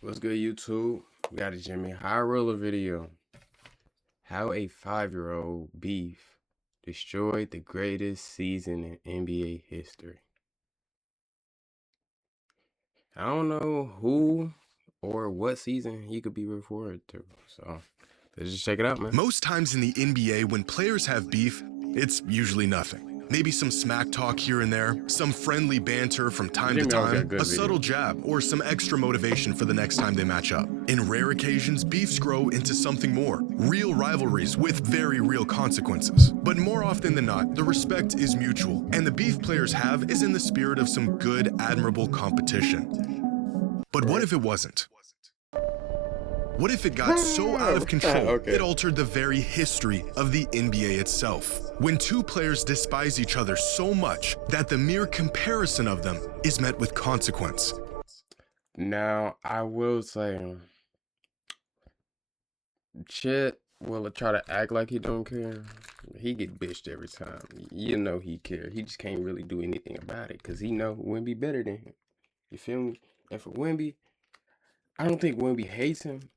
What's good, YouTube? We got a Jxmyhighrroller video. How a 5-year-old beef destroyed the greatest season in NBA history. I don't know who or what season he could be referred to, so let's just check it out, man. Most times in the NBA, when players have beef, it's usually nothing. Maybe some smack talk here and there, some friendly banter from time to time, a subtle jab, or some extra motivation for the next time they match up. In rare occasions, beefs grow into something more, real rivalries with very real consequences. But more often than not, the respect is mutual, and the beef players have is in the spirit of some good, admirable competition. But what if it wasn't? What if it got so out of control it altered the very history of the NBA itself? When two players despise each other so much that the mere comparison of them is met with consequence. Now, I will say, Chet will try to act like he don't care. He get bitched every time. You know he care. He just can't really do anything about it because he know Wemby better than him. You feel me? And for Wemby, I don't think Wemby hates him.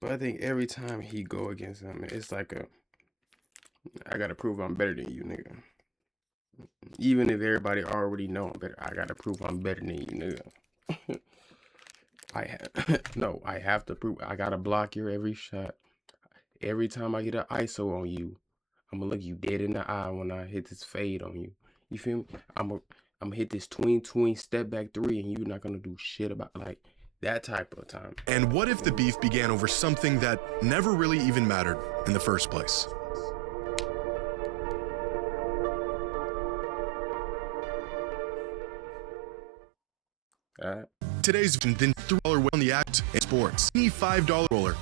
But I think every time he go against him, it's like I gotta prove I'm better than you, nigga. Even if everybody already know I'm better, I gotta prove I'm better than you, nigga. I have to prove. I gotta block your every shot. Every time I get an ISO on you, I'm gonna look you dead in the eye when I hit this fade on you. You feel me? I'm gonna hit this tween step back three, and you're not gonna do shit about like. That type of time. And what if the beef began over something that never really even mattered in the first place? Today's then $3 on the act in sports. Any $5 roller.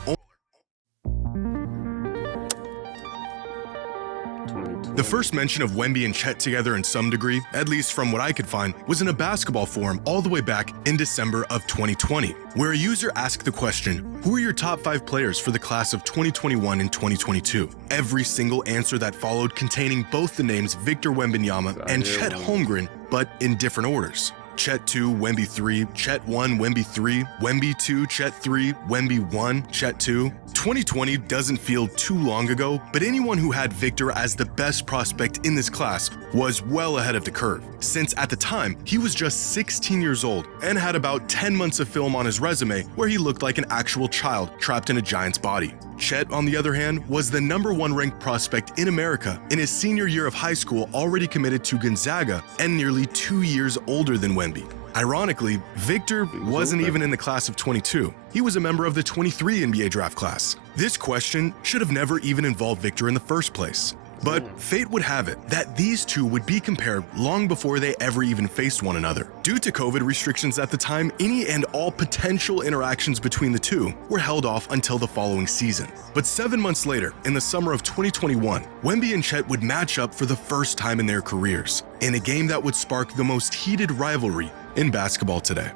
The first mention of Wemby and Chet together in some degree, at least from what I could find, was in a basketball forum all the way back in December of 2020, where a user asked the question, who are your top 5 players for the class of 2021 and 2022? Every single answer that followed containing both the names Victor Wembanyama and Chet Holmgren, but in different orders. Chet 2, Wemby 3, Chet 1, Wemby 3, Wemby 2, Chet 3, Wemby 1, Chet 2. 2020 doesn't feel too long ago, but anyone who had Victor as the best prospect in this class was well ahead of the curve, since at the time, he was just 16 years old and had about 10 months of film on his resume where he looked like an actual child trapped in a giant's body. Chet, on the other hand, was the #1 ranked prospect in America in his senior year of high school, already committed to Gonzaga and nearly 2 years older than Wemby. Ironically, Victor wasn't even in the class of 22. He was a member of the 23 NBA draft class. This question should have never even involved Victor in the first place. But fate would have it that these two would be compared long before they ever even faced one another. Due to COVID restrictions at the time, any and all potential interactions between the two were held off until the following season. But 7 months later, in the summer of 2021, Wemby and Chet would match up for the first time in their careers, in a game that would spark the most heated rivalry in basketball today.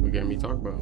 What game you talk about?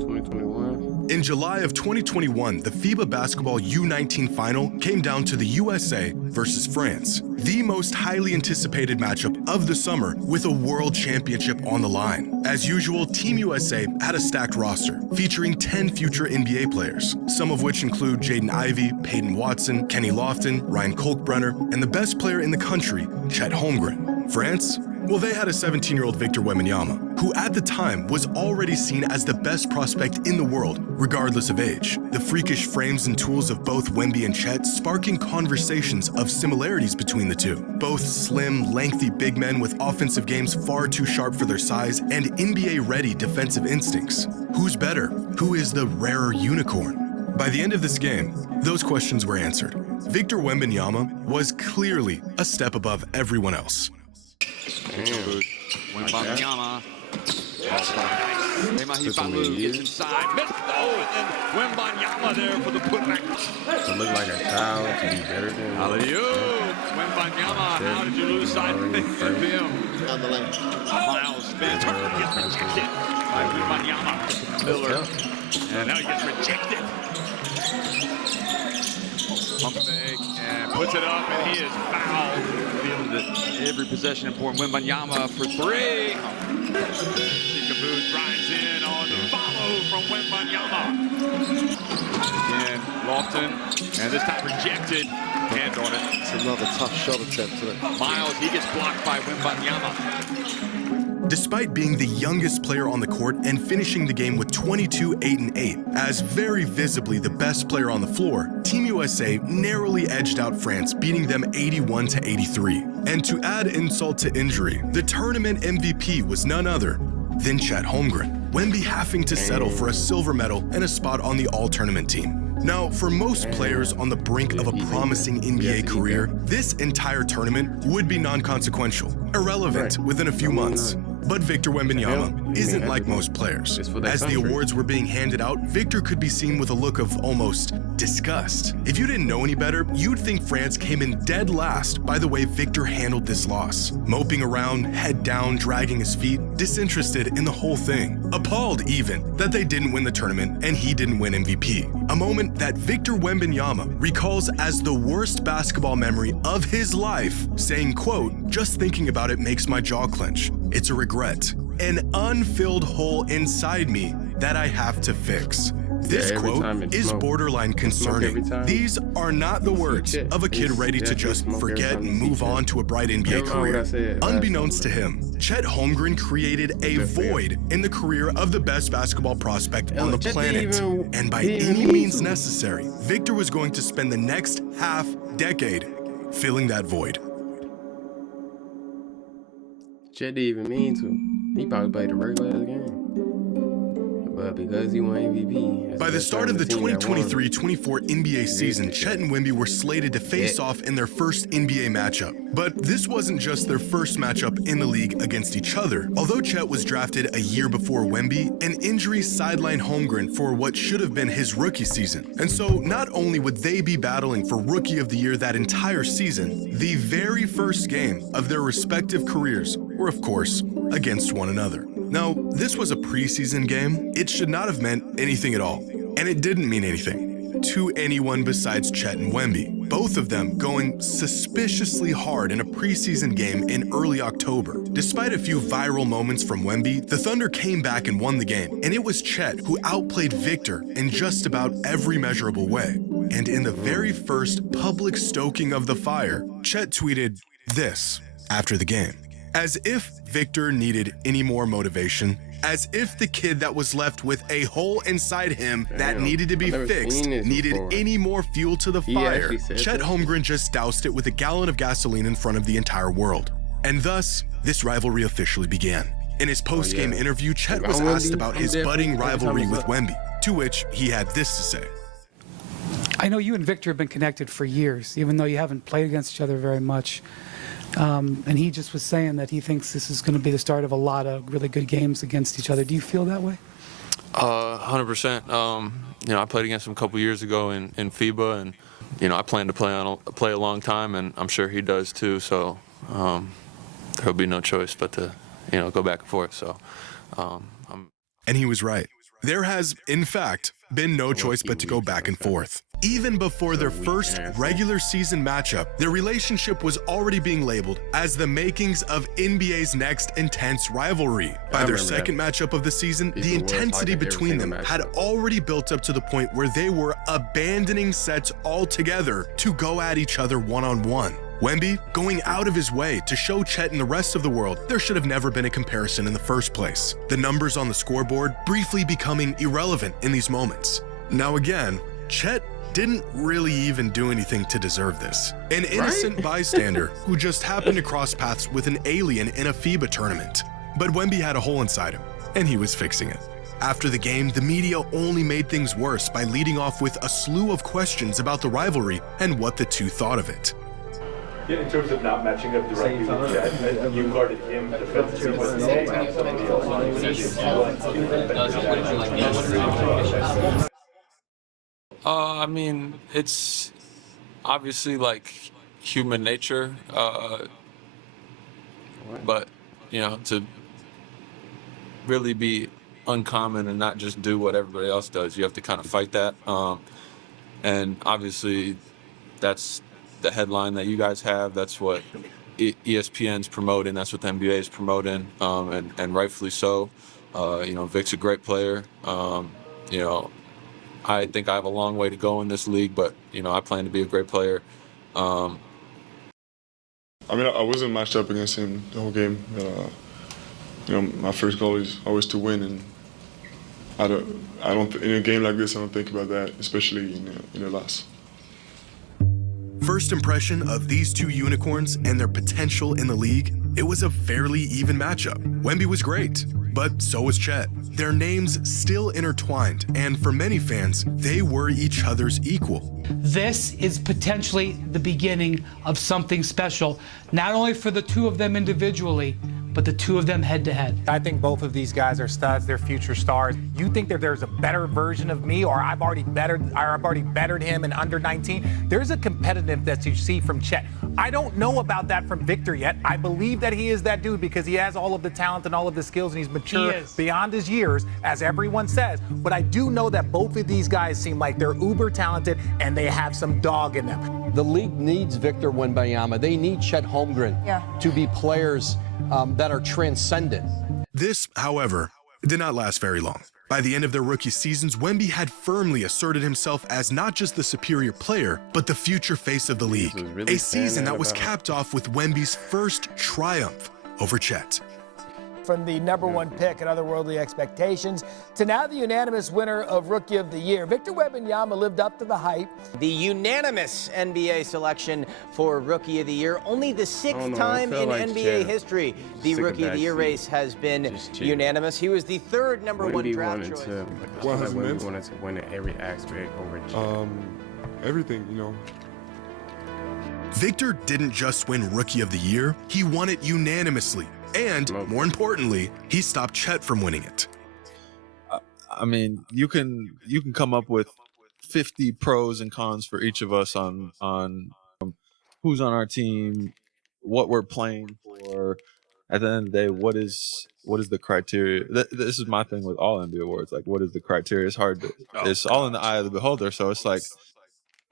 2021? In July of 2021, the FIBA Basketball U19 final came down to the USA versus France, the most highly anticipated matchup of the summer with a world championship on the line. As usual, Team USA had a stacked roster featuring 10 future NBA players, some of which include Jaden Ivey, Peyton Watson, Kenny Lofton, Ryan Kalkbrenner, and the best player in the country, Chet Holmgren. France? Well, they had a 17-year-old Victor Wembanyama, who at the time was already seen as the best prospect in the world, regardless of age. The freakish frames and tools of both Wemby and Chet sparking conversations of similarities between the two. Both slim, lengthy big men with offensive games far too sharp for their size and NBA-ready defensive instincts. Who's better? Who is the rarer unicorn? By the end of this game, those questions were answered. Victor Wembanyama was clearly a step above everyone else. Wembanyama. Jxmyhighrroller gets inside. Missed. Oh, and then Wembanyama there for the putback. To look like a child, to be better than Hallelujah. Wembanyama, how did you lose sight of him? On the lane. Miles Spence gets rejected by Wembanyama. Miller. And now he gets rejected. Pump fake and puts it up, and he is fouled. Feeling that every possession for Wembanyama for three. Peekaboo drives in on the follow from Wembanyama. Again, Lofton, and this time rejected. Hand on it. It's another tough shot attempt, isn't it? Miles, he gets blocked by Wembanyama. Despite being the youngest player on the court and finishing the game with 22, 8, and 8, as very visibly the best player on the floor, Team USA narrowly edged out France, beating them 81 to 83. And to add insult to injury, the tournament MVP was none other than Chet Holmgren, Wemby having to settle for a silver medal and a spot on the all-tournament team. Now, for most players on the brink of a promising NBA career, this entire tournament would be non-consequential, irrelevant within a few months. But Victor Wembanyama isn't like most players. As the awards were being handed out, Victor could be seen with a look of almost disgust. If you didn't know any better, you'd think France came in dead last by the way Victor handled this loss. Moping around, head down, dragging his feet, disinterested in the whole thing. Appalled even that they didn't win the tournament and he didn't win MVP. A moment that Victor Wembanyama recalls as the worst basketball memory of his life, saying, quote, "Just thinking about it makes my jaw clench. It's a regret, an unfilled hole inside me that I have to fix." This quote is borderline concerning. These are not the words of a kid ready to just forget and move on to a bright NBA career. Unbeknownst to him, Chet Holmgren created a void in the career of the best basketball prospect on the planet. And by any means necessary, Victor was going to spend the next half-decade filling that void. Chet didn't even mean to. He probably played a regular game. But because he won MVP... By the start of the 2023-24 NBA season, Chet and Wemby were slated to face off in their first NBA matchup. But this wasn't just their first matchup in the league against each other. Although Chet was drafted a year before Wemby, an injury sidelined Holmgren for what should have been his rookie season. And so not only would they be battling for Rookie of the Year that entire season, the very first game of their respective careers were, of course, against one another. Now, this was a preseason game. It should not have meant anything at all. And it didn't mean anything to anyone besides Chet and Wemby, both of them going suspiciously hard in a preseason game in early October. Despite a few viral moments from Wemby, the Thunder came back and won the game, and it was Chet who outplayed Victor in just about every measurable way. And in the very first public stoking of the fire, Chet tweeted this after the game. As if Victor needed any more motivation, as if the kid that was left with a hole inside him that needed to be fixed needed any more fuel to the fire, Chet Holmgren just doused it with a gallon of gasoline in front of the entire world. And thus, this rivalry officially began. In his post-game interview, Chet was asked about his budding rivalry with Wemby, to which he had this to say. I know you and Victor have been connected for years, even though you haven't played against each other very much. And he just was saying that he thinks this is going to be the start of a lot of really good games against each other. Do you feel that way? 100%. You know, I played against him a couple years ago in FIBA, and you know, I plan to play a long time, and I'm sure he does too. So there'll be no choice but to, you know, go back and forth. So, and he was right. There has, in fact, been no choice but to go back and forth. Even before their first regular season matchup, their relationship was already being labeled as the makings of NBA's next intense rivalry. By their second matchup of the season, the intensity between them had already built up to the point where they were abandoning sets altogether to go at each other one-on-one. Wemby going out of his way to show Chet and the rest of the world there should have never been a comparison in the first place. The numbers on the scoreboard briefly becoming irrelevant in these moments. Now again, Chet didn't really even do anything to deserve this. An innocent bystander who just happened to cross paths with an alien in a FIBA tournament. But Wemby had a hole inside him, and he was fixing it. After the game, the media only made things worse by leading off with a slew of questions about the rivalry and what the two thought of it. Yeah, in terms of not matching up directly with Chet, you guarded him defensively. I mean, it's obviously like human nature, but you know, to really be uncommon and not just do what everybody else does, you have to kind of fight that. And obviously, that's the headline that you guys have. That's what ESPN's promoting. That's what the NBA is promoting, and rightfully so. You know, Vic's a great player. You know, I think I have a long way to go in this league, but you know, I plan to be a great player. I mean, I wasn't matched up against him the whole game. You know, my first goal is always to win, and I don't in a game like this, I don't think about that, especially in a loss. First impression of these two unicorns and their potential in the league, it was a fairly even matchup. Wemby was great, but so was Chet. Their names still intertwined, and for many fans, they were each other's equal. This is potentially the beginning of something special, not only for the two of them individually, but the two of them head-to-head. I think both of these guys are studs. They're future stars. You think that there's a better version of me, or I've already bettered him in under 19? There's a competitiveness that you see from Chet. I don't know about that from Victor yet. I believe that he is that dude because he has all of the talent and all of the skills, and he's mature beyond his years, as everyone says. But I do know that both of these guys seem like they're uber talented and they have some dog in them. The league needs Victor Wembanyama. They need Chet Holmgren to be players that are transcendent. This, however, did not last very long. By the end of their rookie seasons, Wemby had firmly asserted himself as not just the superior player, but the future face of the league. A season that was capped off with Wemby's first triumph over Chet. From the #1 pick and otherworldly expectations to now the unanimous winner of Rookie of the Year. Victor Wembanyama lived up to the hype. The unanimous NBA selection for Rookie of the Year. Only the sixth time in NBA history the Rookie of the Year race has been unanimous. He was the third #1 draft choice. Wemby wanted to win in every aspect over Chet. Everything, you know. Victor didn't just win Rookie of the Year, he won it unanimously. And, more importantly, he stopped Chet from winning it. I mean, you can come up with 50 pros and cons for each of us on who's on our team, what we're playing for. At the end of the day, what is the criteria? This is my thing with all NBA awards. Like, what is the criteria? It's hard to. It's all in the eye of the beholder. So it's like,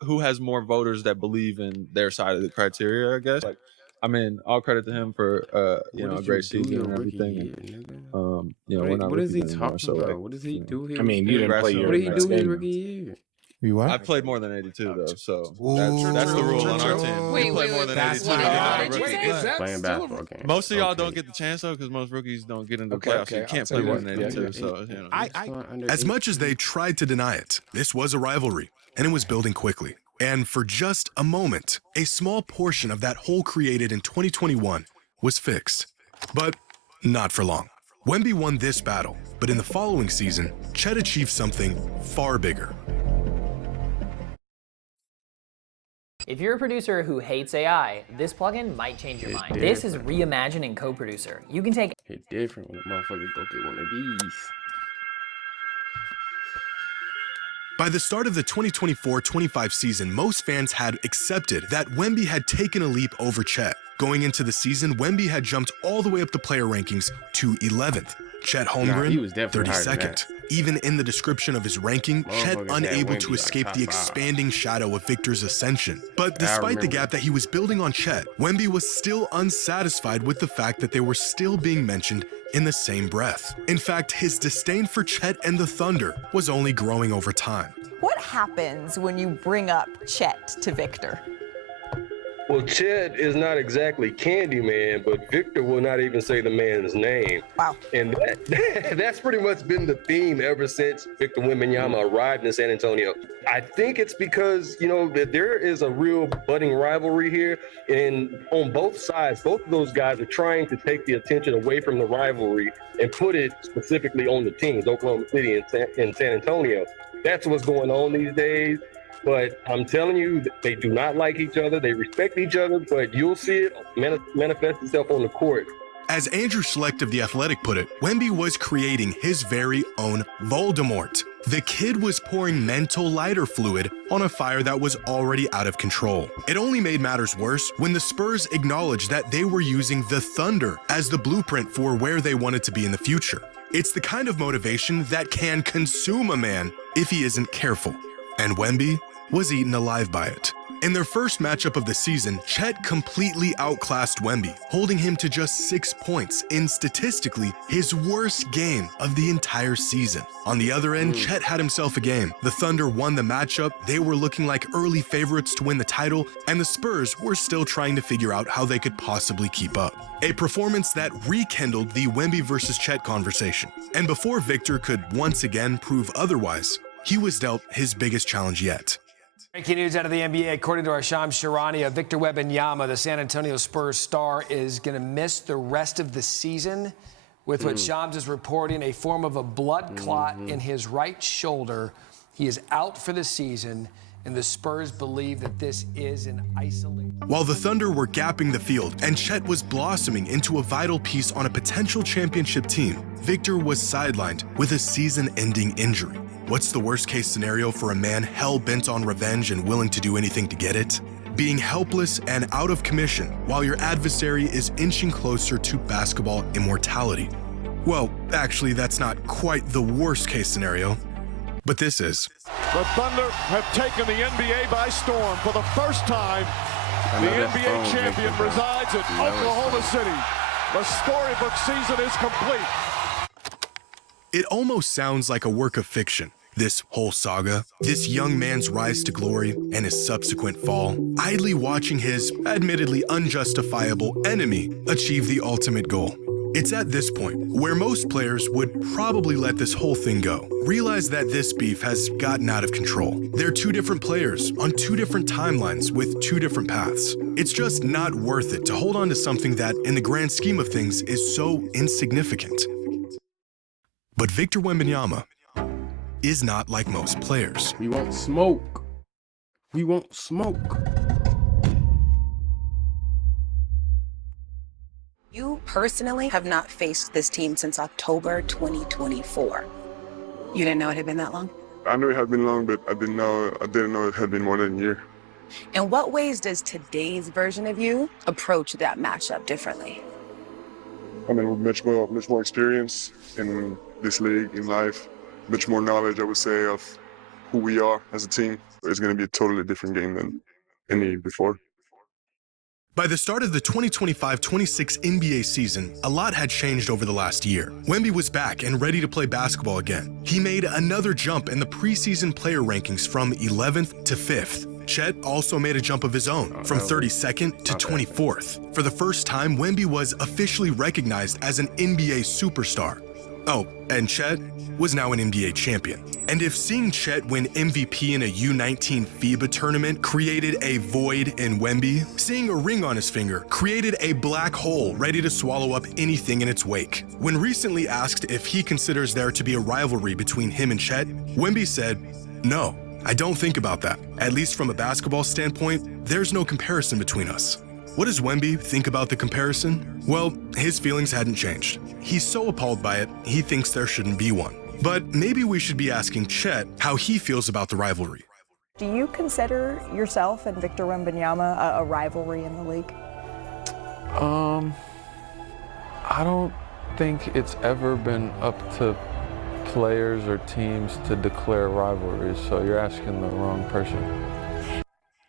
who has more voters that believe in their side of the criteria? I guess. Like, I mean, all credit to him for you know, a great season and everything. You know, we're not. What is he anymore, talking so, about? What does he do here? I mean, you didn't play your. What did he do his rookie year? You what? I played more than 82 though, so that's the rule on our team. Wait, we play more than 82. Playing basketball games. Most of y'all don't get the chance though, because most rookies don't get into the playoffs. So you can't play more than 82. So you know. As much as they tried to deny it, this was a rivalry, and it was building quickly. And for just a moment, a small portion of that hole created in 2021 was fixed. But not for long. Wemby won this battle, but in the following season, Chet achieved something far bigger. If you're a producer who hates AI, this plugin might change your mind. This is Reimagining Co-Producer. You can take... It's different when a motherfucker go get one of these. By the start of the 2024-25 season, most fans had accepted that Wemby had taken a leap over Chet. Going into the season, Wemby had jumped all the way up the player rankings to 11th. Chet Holmgren, 32nd. Even in the description of his ranking, Chet unable to escape the expanding shadow of Victor's ascension. But despite the gap that he was building on Chet, Wemby was still unsatisfied with the fact that they were still being mentioned in the same breath. In fact, his disdain for Chet and the Thunder was only growing over time. What happens when you bring up Chet to Victor? Well, Chet is not exactly Candyman, but Victor will not even say the man's name. Wow. And that's pretty much been the theme ever since Victor Wembanyama arrived in San Antonio. I think it's because, you know, that there is a real budding rivalry here. And on both sides, both of those guys are trying to take the attention away from the rivalry and put it specifically on the teams, Oklahoma City and San Antonio. That's what's going on these days. But I'm telling you, they do not like each other. They respect each other, but you'll see it manifest itself on the court. As Andrew Schlecht of The Athletic put it, Wemby was creating his very own Voldemort. The kid was pouring mental lighter fluid on a fire that was already out of control. It only made matters worse when the Spurs acknowledged that they were using the Thunder as the blueprint for where they wanted to be in the future. It's the kind of motivation that can consume a man if he isn't careful. And Wemby was eaten alive by it. In their first matchup of the season, Chet completely outclassed Wemby, holding him to just 6 points in statistically his worst game of the entire season. On the other end, Chet had himself a game. The Thunder won the matchup, they were looking like early favorites to win the title, and the Spurs were still trying to figure out how they could possibly keep up. A performance that rekindled the Wemby versus Chet conversation. And before Victor could once again prove otherwise, he was dealt his biggest challenge yet. Breaking news out of the NBA, according to our Shawnjustreacts, Victor Wembanyama, the San Antonio Spurs star, is going to miss the rest of the season with what Shams is reporting, a form of a blood clot in his right shoulder. He is out for the season, and the Spurs believe that this is an isolated. While the Thunder were gapping the field and Chet was blossoming into a vital piece on a potential championship team, Victor was sidelined with a season-ending injury. What's the worst-case scenario for a man hell-bent on revenge and willing to do anything to get it? Being helpless and out of commission while your adversary is inching closer to basketball immortality. Well, actually, that's not quite the worst-case scenario, but this is. The Thunder have taken the NBA by storm. For the first time, the NBA champion resides in Oklahoma City. The storybook season is complete. It almost sounds like a work of fiction. This whole saga, this young man's rise to glory and his subsequent fall, idly watching his admittedly unjustifiable enemy achieve the ultimate goal. It's at this point where most players would probably let this whole thing go, realize that this beef has gotten out of control. They're two different players on two different timelines with two different paths. It's just not worth it to hold on to something that, in the grand scheme of things, is so insignificant. But Victor Wembanyama is not like most players. We won't smoke. We won't smoke. You personally have not faced this team since October 2024. You didn't know it had been that long? I knew it had been long, but I didn't know it had been more than a year. In what ways does today's version of you approach that matchup differently? I mean, with much more experience in this league, in life, much more knowledge, I would say, of who we are as a team. It's going to be a totally different game than any before. By the start of the 2025-26 NBA season, a lot had changed over the last year. Wemby was back and ready to play basketball again. He made another jump in the preseason player rankings from 11th to 5th. Chet also made a jump of his own, from 32nd to 24th. For the first time, Wemby was officially recognized as an NBA superstar. Oh, and Chet was now an NBA champion. And if seeing Chet win MVP in a U19 FIBA tournament created a void in Wemby, seeing a ring on his finger created a black hole ready to swallow up anything in its wake. When recently asked if he considers there to be a rivalry between him and Chet, Wemby said, "No, I don't think about that. At least from a basketball standpoint, there's no comparison between us." What does Wemby think about the comparison? Well, his feelings hadn't changed. He's so appalled by it, he thinks there shouldn't be one. But maybe we should be asking Chet how he feels about the rivalry. Do you consider yourself and Victor Wembanyama a rivalry in the league? I don't think it's ever been up to players or teams to declare rivalries, so you're asking the wrong person.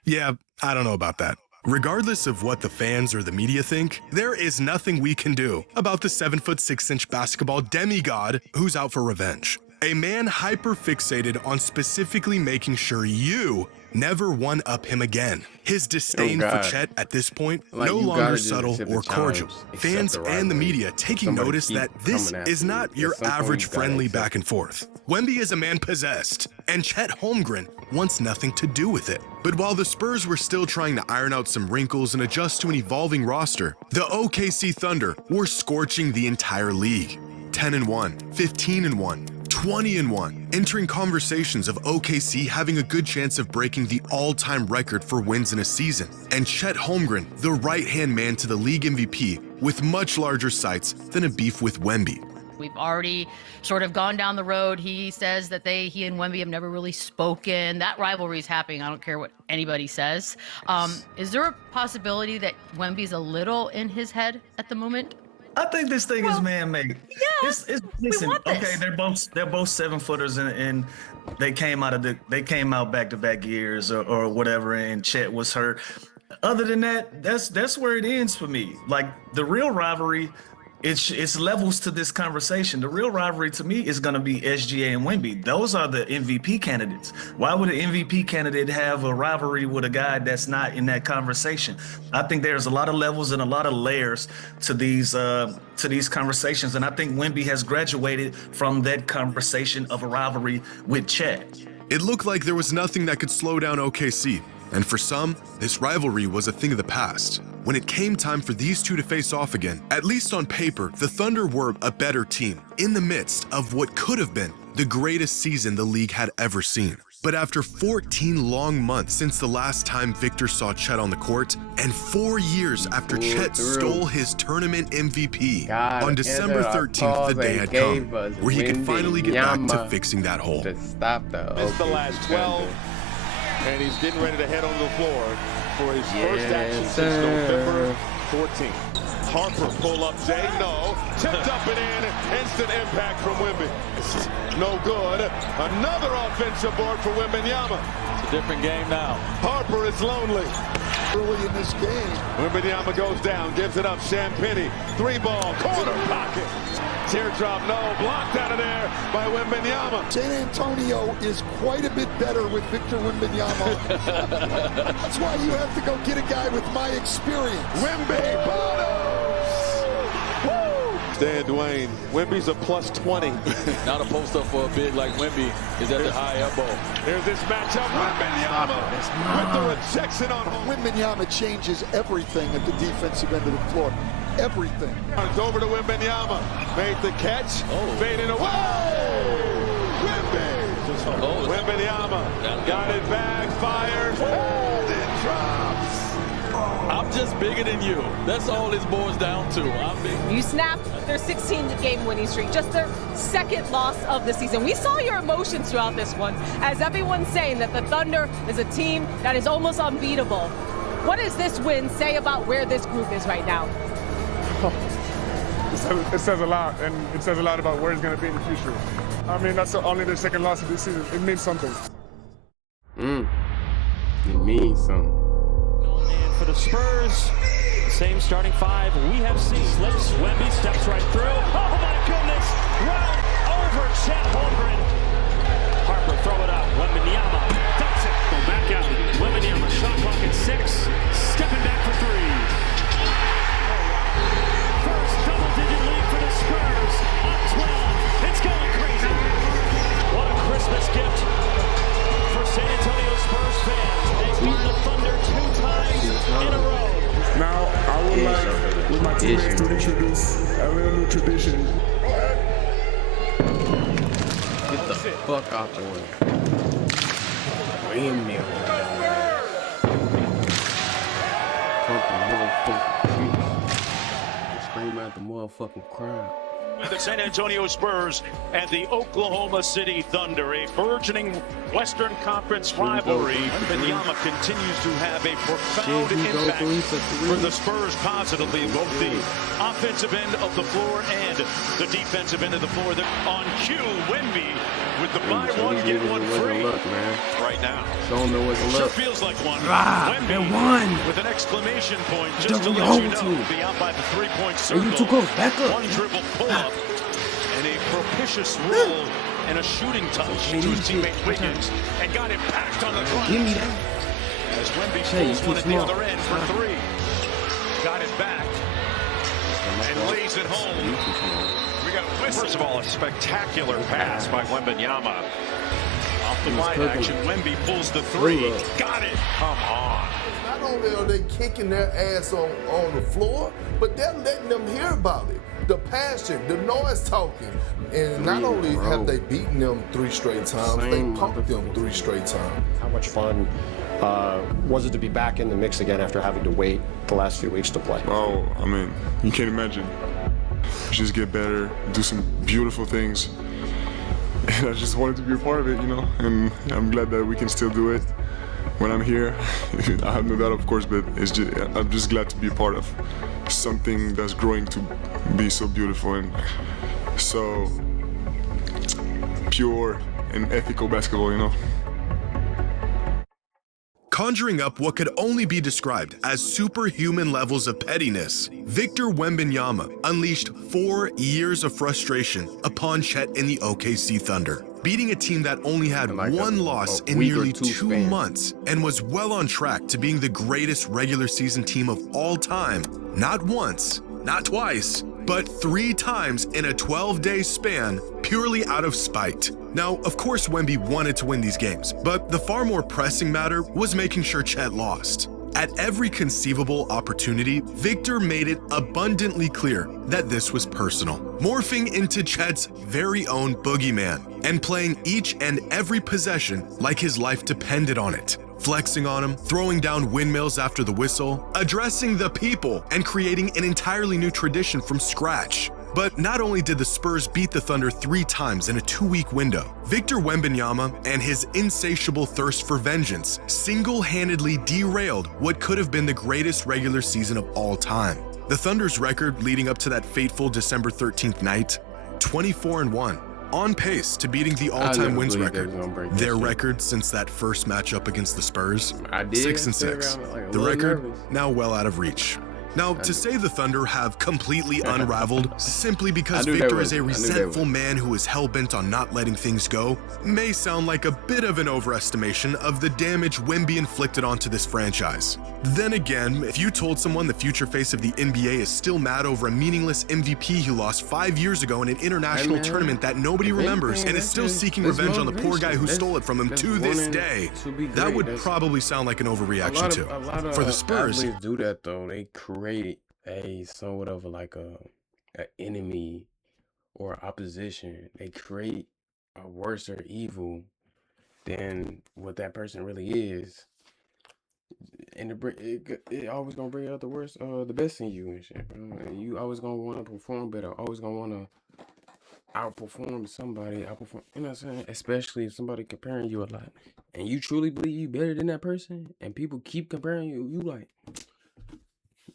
Yeah, I don't know about that. Regardless of what the fans or the media think, there is nothing we can do about the 7'6" basketball demigod who's out for revenge. A man hyper-fixated on specifically making sure you never one-up him again. His disdain for Chet at this point, no longer subtle or cordial. Fans and the media taking notice that this is not your average friendly back and forth. Wemby is a man possessed, and Chet Holmgren wants nothing to do with it. But while the Spurs were still trying to iron out some wrinkles and adjust to an evolving roster, the OKC Thunder were scorching the entire league. 10-1, 15-1, 20-1, entering conversations of OKC having a good chance of breaking the all-time record for wins in a season, and Chet Holmgren, the right-hand man to the league MVP, with much larger sights than a beef with Wemby. We've already sort of gone down the road. He says that he and Wemby have never really spoken. That rivalry is happening. I don't care what anybody says. Is there a possibility that Wemby's a little in his head at the moment? I think this thing is man-made. Yeah, listen, want this. okay, they're both 7-footers and they came out back-to-back years or whatever, and Chet was hurt. Other than that, that's where it ends for me. Like the real rivalry, it's levels to this conversation. The real rivalry to me is going to be SGA and Wemby. Those are the MVP candidates. Why would an MVP candidate have a rivalry with a guy that's not in that conversation? I think there's a lot of levels and a lot of layers to these conversations, and I think Wemby has graduated from that conversation of a rivalry with Chet. It looked like there was nothing that could slow down OKC, and for some, this rivalry was a thing of the past. When it came time for these two to face off again, at least on paper, the Thunder were a better team in the midst of what could have been the greatest season the league had ever seen. But after 14 long months since the last time Victor saw Chet on the court, and 4 years after Chet stole his tournament MVP, on December 13th, the day had come where he could finally get back to fixing that hole. Missed the last 12, and he's getting ready to head on the floor for his first action since November 14th. Harper pull up Jay, no. Tipped up and in, instant impact from Wemby. No good. Another offensive board for Wembanyama. It's a different game now. Harper is lonely. Early in this game. Wembanyama goes down, gives it up. Champagnie, 3-ball, corner pocket. Teardrop, no, blocked out of there by Wembanyama. San Antonio is quite a bit better with Victor Wembanyama. That's why you have to go get a guy with my experience. Wemby bottoms! Woo! Dan Dwayne, Wemby's a plus 20. Now the post up for a big like Wemby is at the high elbow. There's this matchup. Wembanyama with the rejection on home. Wembanyama changes everything at the defensive end of the floor. Everything. It's over to Wembanyama. Made the catch. Fading away. Wemby. Wembanyama got it back. Fires. And it drops. I'm just bigger than you. That's all this boils down to. I'm big. You snapped their 16-game winning streak, just their second loss of the season. We saw your emotions throughout this one, as everyone's saying that the Thunder is a team that is almost unbeatable. What does this win say about where this group is right now? It says a lot, and it says a lot about where it's going to be in the future. I mean, that's only their second loss of this season. It means something. It means something. And for the Spurs, same starting five we have seen. Slips, Wemby steps right through. Oh my goodness! Right over Chet Holmgren. Harper, throw it up. Wembanyama dumps it. Go back out. Wembanyama, shot clock at 6. Stepping back for 3. First double-digit lead for the Spurs. Up 12. It's going crazy. What a Christmas gift for San Antonio Spurs fans. They've beaten the Thunder 2 times in a row. Now, I would like, with my teammates, to introduce a little new tradition. Get the fuck out the way. Windmill. Scream at the motherfucking crowd. The San Antonio Spurs and the Oklahoma City Thunder, a burgeoning Western Conference rivalry. Wembanyama continues to have a profound impact for the Spurs positively, both the offensive end of the floor and the defensive end of the floor. On cue, Wemby with the buy one, get one free right now. Don't know what's Sure look. feels like one. Wemby won With an exclamation point just to let you know, be out by the three-point circle. You too close. Back up. One dribble pull-up and a propitious roll and a shooting touch to his teammate Wiggins, and got it packed on the front. Give me that. As Wemby Hey, pulls you one too at the small. other end for 3. Got it back and lays it home. We got a whistle. First of all, a spectacular pass by Wembanyama. Off the wide action, Wemby pulls the 3. Got it. Come on. Not only are they kicking their ass on the floor, but they're letting them hear about it. The passion, the noise talking. And not only have they beaten them 3 straight times, they punked them 3 straight times. How much fun was it to be back in the mix again after having to wait the last few weeks to play? Oh, I mean, you can't imagine. Just get better, do some beautiful things. And I just wanted to be a part of it, you know, and I'm glad that we can still do it. when I'm here, I have no doubt, of course, but I'm just glad to be a part of something that's growing to be so beautiful and so pure and ethical basketball, you know. Conjuring up what could only be described as superhuman levels of pettiness, Victor Wembanyama unleashed 4 years of frustration upon Chet in the OKC Thunder, beating a team that only had one loss in nearly 2 months and was well on track to being the greatest regular season team of all time, not once, not twice, but 3 times in a 12-day span, purely out of spite. Now, of course, Wemby wanted to win these games, but the far more pressing matter was making sure Chet lost. At every conceivable opportunity, Victor made it abundantly clear that this was personal, morphing into Chet's very own boogeyman and playing each and every possession like his life depended on it. Flexing on him, throwing down windmills after the whistle, addressing the people, and creating an entirely new tradition from scratch. But not only did the Spurs beat the Thunder 3 times in a 2-week window, Victor Wembanyama and his insatiable thirst for vengeance single-handedly derailed what could have been the greatest regular season of all time. The Thunder's record leading up to that fateful December 13th night, 24-1. On pace to beating the all-time wins record. Their record since that first matchup against the Spurs, 6-6. The record now well out of reach. Now, to say the Thunder have completely unraveled simply because Victor is a resentful man who is hell-bent on not letting things go may sound like a bit of an overestimation of the damage Wemby inflicted onto this franchise. Then again, if you told someone the future face of the NBA is still mad over a meaningless MVP he lost 5 years ago in an international tournament that nobody remembers and is still seeking revenge on the poor guy who stole it from him to this day, that would probably sound like an overreaction too. For the Spurs, do that though. They create a somewhat of like a enemy or opposition. They create a worse or evil than what that person really is, and it always gonna bring out the worst, the best in you and shit, bro. You always gonna want to perform better. Always gonna want to outperform somebody. You know what I'm saying? Especially if somebody comparing you a lot, and you truly believe you better than that person, and people keep comparing you. You like.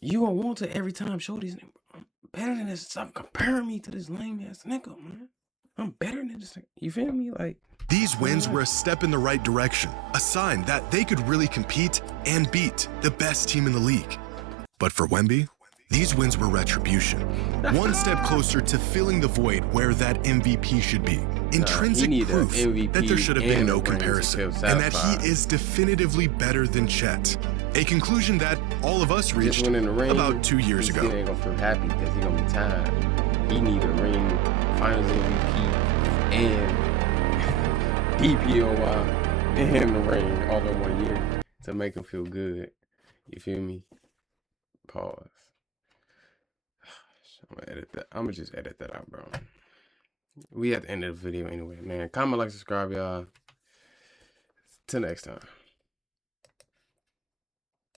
You gonna want to every time show these niggas, I'm better than this. Stop comparing me to this lame ass nigga, man. I'm better than this nigga. You feel me? Like, these wins were a step in the right direction, a sign that they could really compete and beat the best team in the league. But for Wemby, these wins were retribution. One step closer to filling the void where that MVP should be. Intrinsic proof that there should have been no comparison, and that he is definitively better than Chet. A conclusion that all of us reached about 2 years ago. He ain't gonna feel happy because he gonna be tired. He need a ring, Finals MVP, and DPOY, and the ring all in 1 year to make him feel good. You feel me? Pause. I'm gonna edit that. I'm gonna just edit that out, bro. We at the end of the video anyway, man. Comment, like, subscribe, y'all. Till next time.